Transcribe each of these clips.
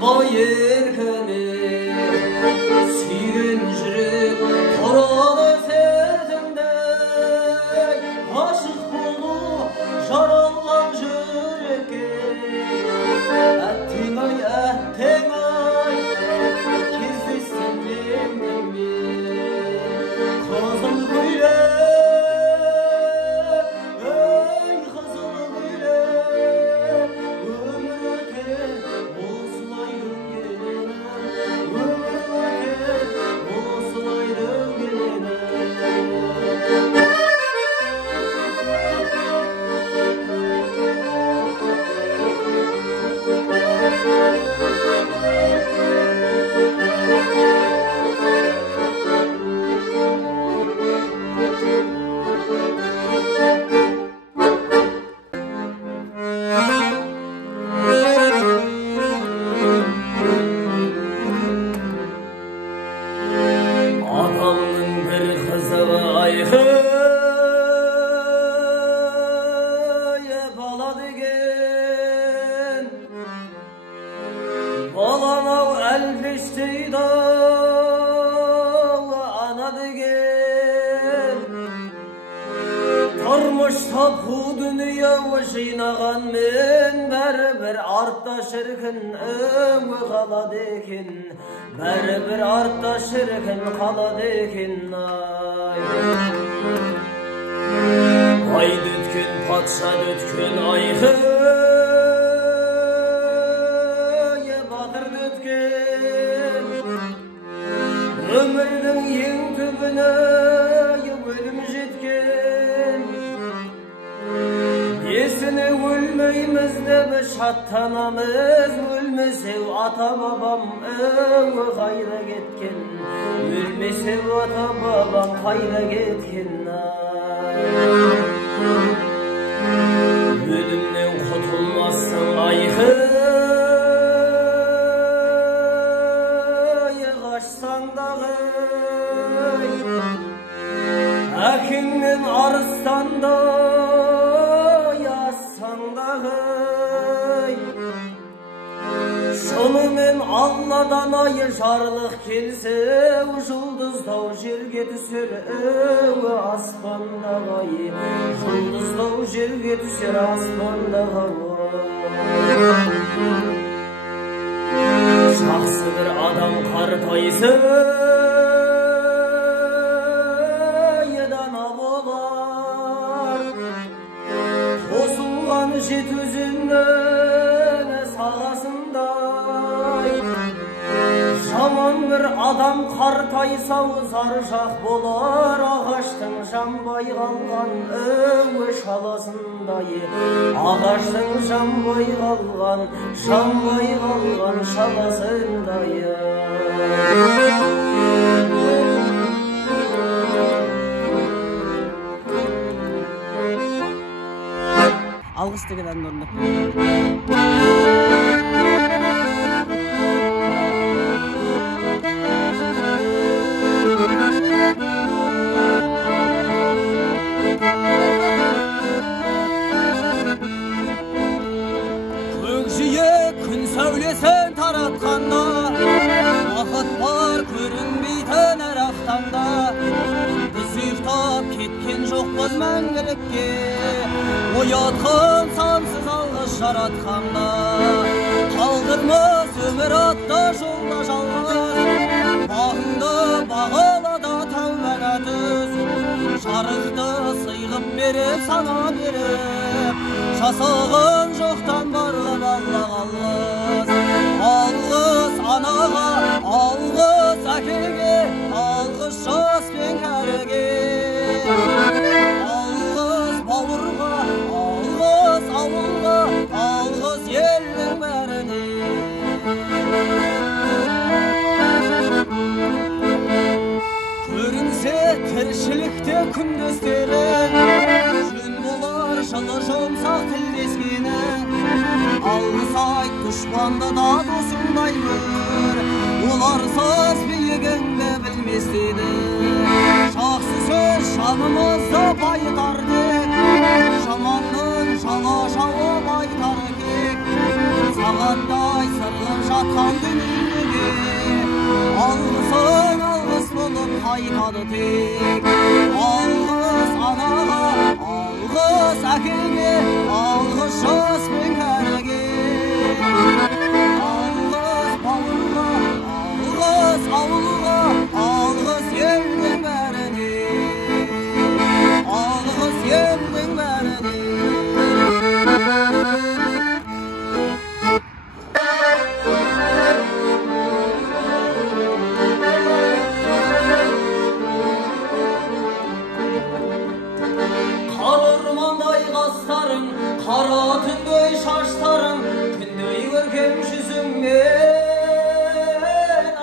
Qanday erkeni suygan жүрек Torada serdimde Aşık bulup jaralgan yürekке Ettin ay Kezdessin benimle Kızıl güyle Balanav elbişteydi ana degen Turmuşta bu dünya jinagan men bir artda şirkin ömü kaladı ekin bir artda şirkin kaladı ekin Ay dütkün patşa dütkün ayhı Ömrünün yen tübüne ölüm jetken Esini ölmeymiz de şattanamız Ölmesev ata babam ömü kayda getken Ölmesev ata babam kayda getken Ölümden kurtulmazsın ayhı Akingen arstanda yazsandagay Şonumen Allah'dan ayır jarlık kelse Жұлдыз тау жерге түсер аспандagay Жұлдыз тау жерге түсер аспандagay Жақсы bir адам қартайсын Jet özünden sağasınday Şaman bir adam qartaysa zarjaq bolar Ağaçtın jambay qalgan ömü şalasınday Ağaçtın jambay qalgan şalasınday Algыс деген әнін орындап Көкжие күн сәулесін таратқанда Уақыт бар көрінбейтін әр ақтаңда Біз ұйықтап кеткен жоқпыз мәңгілікке Оятқын сансыз алғыс жаратқанда Қалдырмыз өмір атты жолда жалғыз Бағыңды бағалада тәубәға түз Жарықты сыйғып беріп сана беріп Жасағын жоқтан барлап Аллах алғыз Алғыз анаға, алғыз әкеге Алғыз жас пен кәріге Ауылға, алғыз елдің бәріне Көрінсе тіршілікте күндестері Жөн болар жылы жұмсақ тілдескені Алғыс айт дұшпанды да досыңдай көр Оларсыз биігіңді білместейді Жақсы сөз жанымызды байытар дек Жаманның жала жауып айтар кек Sağanday sırrın жатқан дүниеге алғысың алғыс болып қайтады тек. Алғыс анаға, алғыс әкеге, алғыс жас пен кәріге. Алғыс бауырға, алғыс ауылға, алғыс елдің бәріне, алғыс елдің бәріне. Қара түндей шаштарың, күндей көркем жүзіңмен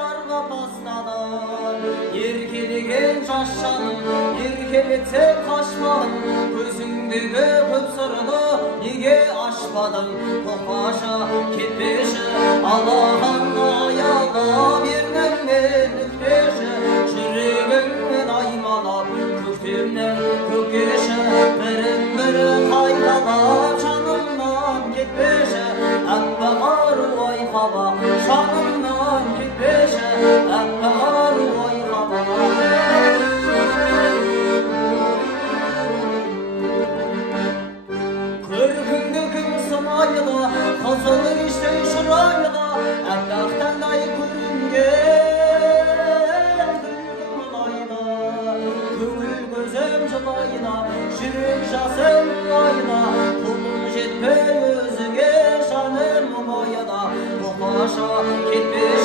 арбап бастадың. Еркелеген жас жаным, еркелетсең қашпадың, көзіңдегі көп сырды неге ашпадың? Тоқпашы, кетпеші, Аллаһын аяла бермеңмен өктеші, жүрегіңмен аймалап, көктемнен көкеші, бірін-бірі қайталап, жанымнан кетпеші, әппақ ару айқабақ, жанымнан кетпеші, әппақ ару айқабақ. Көркіңді кім сымайлы, қызыл кештей шырайлы, әппақ таңдай көрінген күлкің мұнайда, көңіл көзім жылайда, жүрек жасым айда, қолым жетпей өзіңе жаным мұңайда. Тоқпашы, кетпеші,